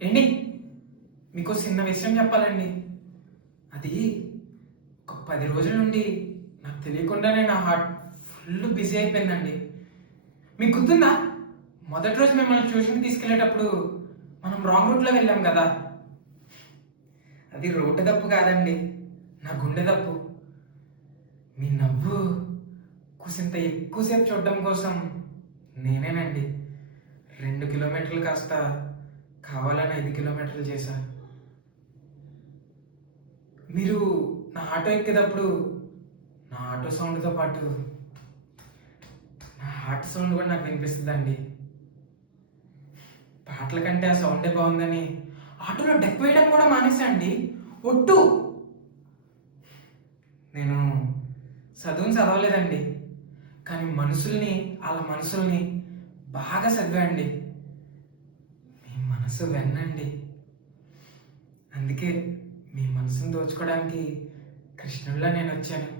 ఏంటి మీకు చిన్న విషయం చెప్పాలండి. అది ఒక 10 రోజుల నుండి నాకు తెలియకుండానే నా హార్ట్ ఫుల్ బిజీ అయిపోయిందండి. మీకు గుర్తుందా? మొదటి రోజు మిమ్మల్ని ట్యూషన్కి తీసుకెళ్ళేటప్పుడు మనం రాంగ్ రూట్లో వెళ్ళాం కదా. అది రోడ్డు తప్పు కాదండి, నా గుండె తప్పు. మీ నవ్వు కుసింత ఎక్కువసేపు చూడడం కోసం నేనేనండి 2 కిలోమీటర్లు కాస్త కావాలని 5 కిలోమీటర్లు చేశా. మీరు నా ఆటో ఎక్కేటప్పుడు నా ఆటో సౌండ్తో పాటు నా హార్ట్ సౌండ్ కూడా నాకు వినిపిస్తుందండి. పాటల కంటే ఆ సౌండే బాగుందని ఆటోలో డెక్ వేయడం కూడా మానేసా అండి. ఒట్టు. నేను చదువుని చదవలేదండి, కానీ వాళ్ళ మనసుల్ని బాగా చదివాండి. మీ మనసు వెన్నండి. అందుకే మీ మనసును దోచుకోవడానికి కృష్ణుడిలా నేను వచ్చాను.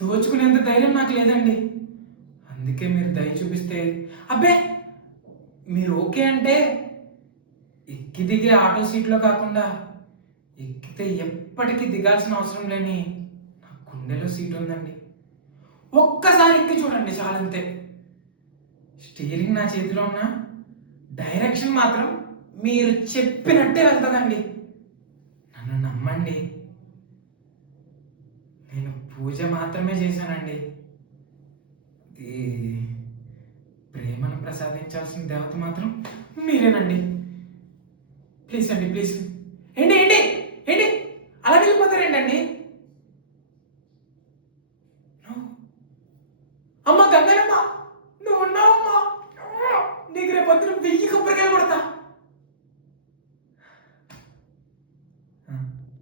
దోచుకునేంత ధైర్యం నాకు లేదండి. అందుకే మీరు దయ చూపిస్తే, అబ్బే మీరు ఓకే అంటే ఎక్కి దిగే ఆటో సీట్లో కాకుండా ఎక్కితే ఎప్పటికీ దిగాల్సిన అవసరం లేని నా గుండెలో సీట్ ఉందండి. ఒక్కసారి ఎక్కి చూడండి చాలంతే. స్టీరింగ్ నా చేతిలో ఉన్న డైరెక్షన్ మాత్రం మీరు చెప్పినట్టే వెళ్తుందండి. నన్ను నమ్మండి. నేను పూజ మాత్రమే చేశానండి. ఈ ప్రేమను ప్రసాదించాల్సిన దేవత మాత్రం మీరేనండి. ప్లీజ్ అండి, ప్లీజ్. ఏంటి